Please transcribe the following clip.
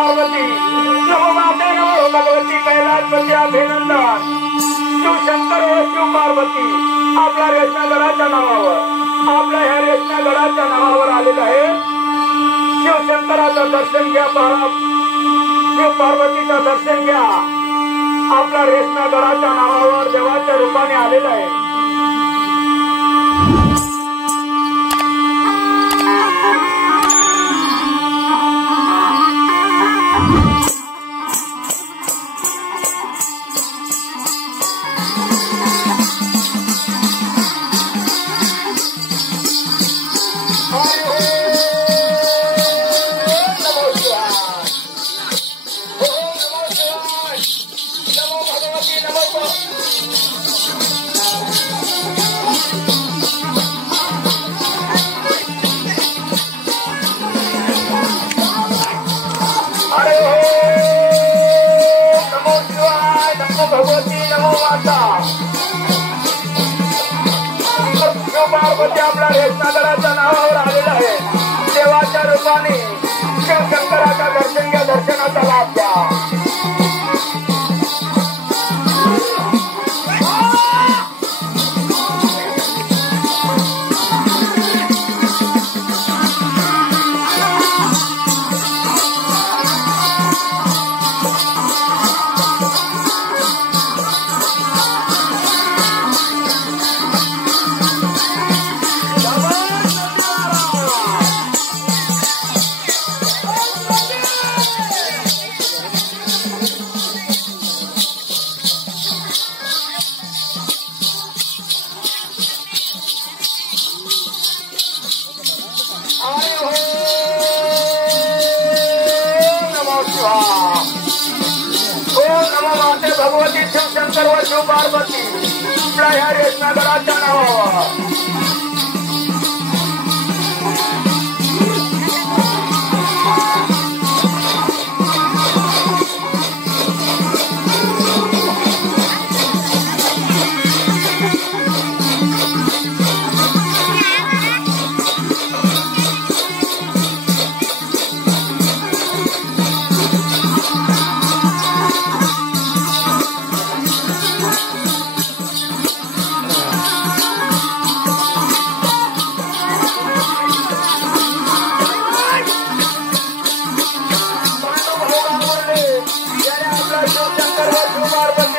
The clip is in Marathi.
पार्वती नमो माते नमो भगवती कैलासपती अभिनंदन शिव शंकर व शिव पार्वती आपल्या रेशनागडाच्या नावावर आपल्या ह्या रेशनागडाच्या नावावर आलेलं आहे शिवशंकराचं दर्शन घ्या शिव पार्वतीचं दर्शन घ्या आपल्या रेशनागडाच्या नावावर देवाच्या रूपाने आलेलं आहे पार्वती आपल्या रेशनागडाच्या नावावर आलेला आहे देवाच्या रूपाने शिवशंकराचा दर्शन घ्या दर्शनाचा लाभ घ्या भगवती शिवशंकर व शिव पार्वती आपल्या ह्या रेशनागडाच्या नावावर शिवशंकर व शिव पार्वती